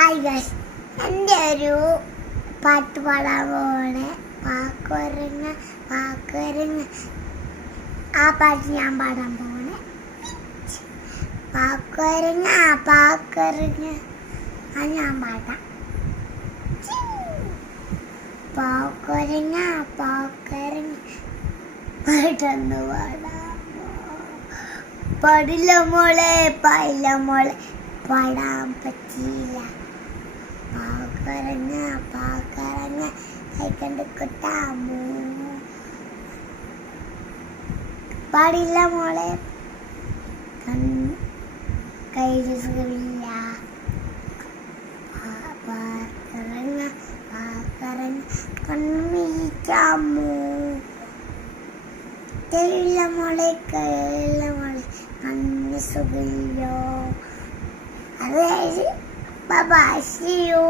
Hi guys, എൻ്റെ ഒരു പാട്ട് പാടാൻ പോവാണ്. പാക്കുരങ്ങ് പാക്കുരങ്ങ്, ആ പാട്ട് ഞാൻ പാടാൻ പോവാണ്. പാക്കുരങ്ങ് പാക്കുരങ്ങ്, അത് ഞാൻ പാടാം. പാക്കുരങ്ങ് പാക്കുരങ്ങ്, പാട്ടൊന്ന് പാടാമോ? പാടില്ല മോളെ, പാടില്ല മോളെ, പാടാൻ പറ്റിയില്ല. പാക്കുരങ്ങ് പാക്കുരങ്ങ്, കൈക്കണ്ട് കൊട്ടാമോ? പാടില്ല മോളെ, കയ്യിൽ സുഖമില്ല. പാക്കുരങ്ങ് പാക്കുരങ്ങ്, കണ്ണീച്ചാമോ? കഴിയില്ല മോളെ, കഴിയില്ല മോളെ, കണ്ണ് സുഖമില്ലോ. അത് ബൈ, see you.